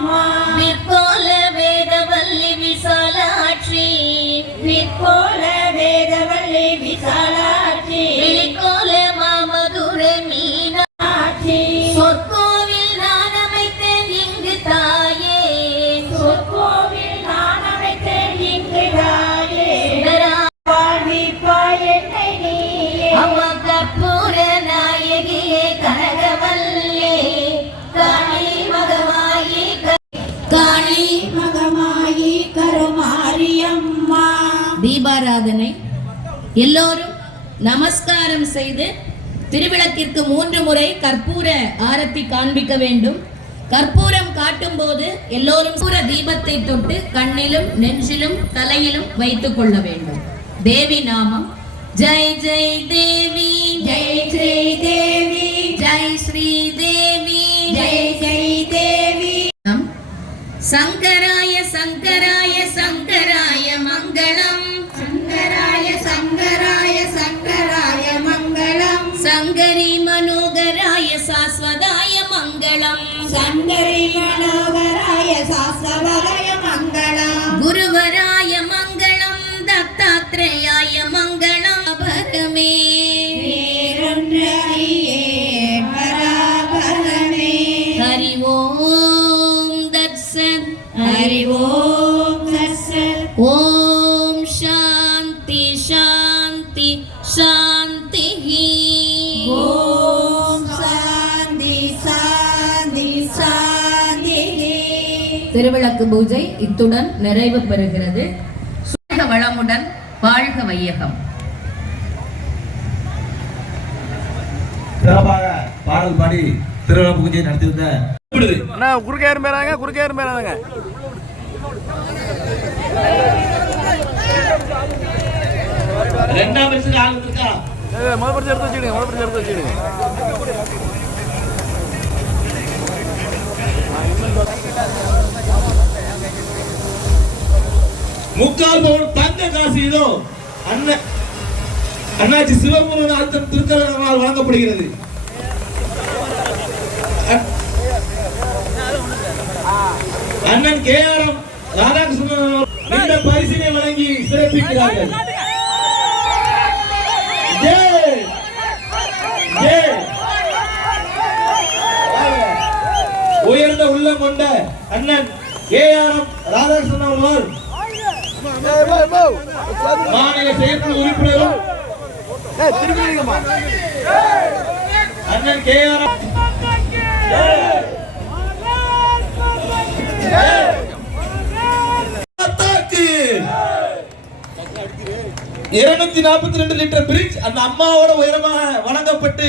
அம்மா விற்கோல வேதவல்லி விசாலாட்சி விற்கோல வேதவல்லி விசாலாட்சி விழிக்கோல மாமதுர மீனாட்சி சொற்கோவில் நான் அமைத்தேன் இங்கு தாயே சொற்கோவில் நான் அமைத்தேன் இங்கு தாயே வாழ்விப்பாய் என்னை நீயே அம்மா கற்பூர நாயகியே கனகவல்லே காளி மகமாயி காளி மகமாயி கருமாரியம்மா. தீபாராதனை எல்லோரும் நமஸ்காரம் செய்து திருவிளக்கிற்கு 3 முறை கற்பூர ஆரத்தி காண்பிக்க வேண்டும். கற்பூரம் காட்டும் போது எல்லோரும் தீபத்தை தொட்டு கண்ணிலும் நெஞ்சிலும் தலையிலும் வைத்துக் கொள்ள வேண்டும். தேவி நாமம் ஜெய் ஜெய் தேவி ஜெய் ஜெய் தேவி ஜெய் ஸ்ரீ தேவி ஜெய் ஜெய் தேவி. சங்கராய சங்கராய சங்கராய மங்களம் சங்கராய சங்கராய சங்கராய மங்களம் சங்கரி மனோகராய சாஸ்வதாய மங்களம் சங்கரி மனோகராய சாஸ்வதாய மங்களம் குருவராய மங்களம் தத்தாத்ரேயாய மங்களம் பரமே வேறொன்றியே பராபரமே. ஹரி ஓம் தத்சத் ஹரி ஓம் தத்சத். ஓம் சாந்தி சாந்தி சாந்தி ஓம் சாந்தி சாந்தி சாந்தி. திருவிளக்கு பூஜை இத்துடன் நிறைவு பெறுகிறது. சுக வளமுடன் வாழ்க வையகம். சிறப்பாக பாடல் பாடி திருவிழா பூஜை நடத்தியிருந்த குறுக்கேறு மேலாங்க குறுக்கேறு மேலாங்க ரெண்டாம் வருஷத்துக்கு ஆள் இருக்கா முதல் எடுத்து வச்சுடுங்க முதல் எடுத்து வச்சுடுங்க. முக்கால் பவுன் தங்க காசு இதோ அண்ணாச்சி சிவமுருகன் ஆழ்த்தம் திருக்கரங்களால் வழங்கப்படுகிறது. அண்ணன் KRM ராதாகிருஷ்ணன் இந்த பரிசினை வழங்கி சிறப்பிக்கிறார்கள். உயர்ந்த உள்ளம் கொண்ட அண்ணன் KRM ராதாகிருஷ்ணன் அவர்கள் மாநில செயற்குழு உறுப்பினரும் அண்ணன் KRM 242 லிட்டர் பிரிட்ஜ் அந்த அம்மாவோட உயரமாக வழங்கப்பட்டு